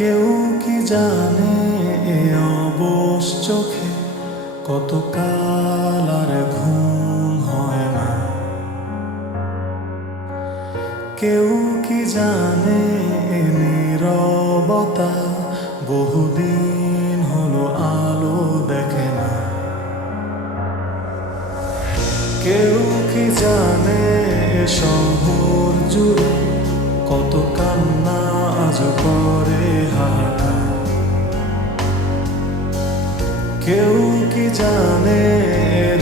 কেউ কি জানে এ অবশ চোখে কত কাল আর ঘুম হয় না। কেউ কি জানে এ নীরবতা বহুদিন হলো আলো দেখে না। কেউ কি জানে এ শহর জুড়ে কত কান্না আজ করে হাহাকার। কেউ কি জানে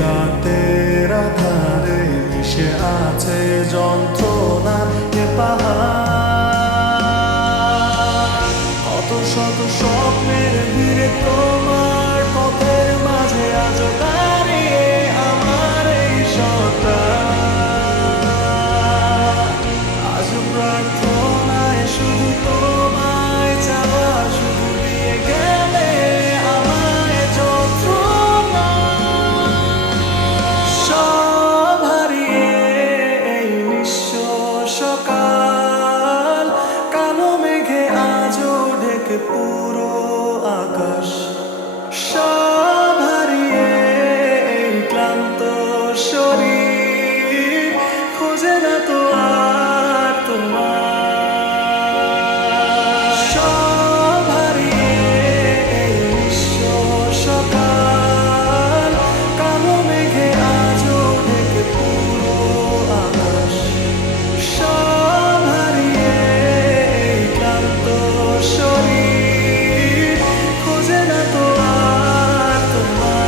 রাতের আধারে মিশে আছে যন্ত্রণার এ পাহাড়। কত শত স্বপ্নের ভিড়ে তোমার পথের মাঝে আজ দাঁড়িয়ে আমার এই সত্তা। আজ প্রার্থনায় শুধু তোমায় চাওয়া, শুধু দিয়ে গেলে আমায় যন্ত্রণা। সব হারিয়ে এই নিঃস্ব সকাল, কালো মেঘে আজও ঢেকে পুরো আকাশ। সব হারিয়ে এই ক্লান্ত শরীর খোঁজে না তো আর তোমার। সব হারিয়ে এই নিঃস্ব সকাল, কালো মেঘে আজও ঢেকে পুরো আকাশ। সব হারিয়ে এই ক্লান্ত শরীর খোঁজে না তো আর তোমায়।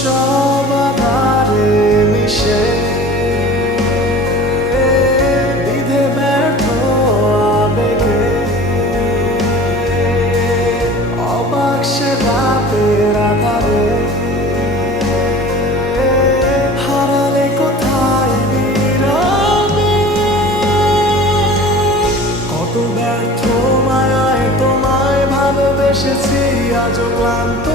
সব আধারে মিশে বিধে ব্যর্থ আবেগে অবাক সে রাতের আধারে হারালে কোথায় নীরবে। কত ব্যর্থ মায়ায় তোমায় ভালোবেসেছি, আজও ক্লান্ত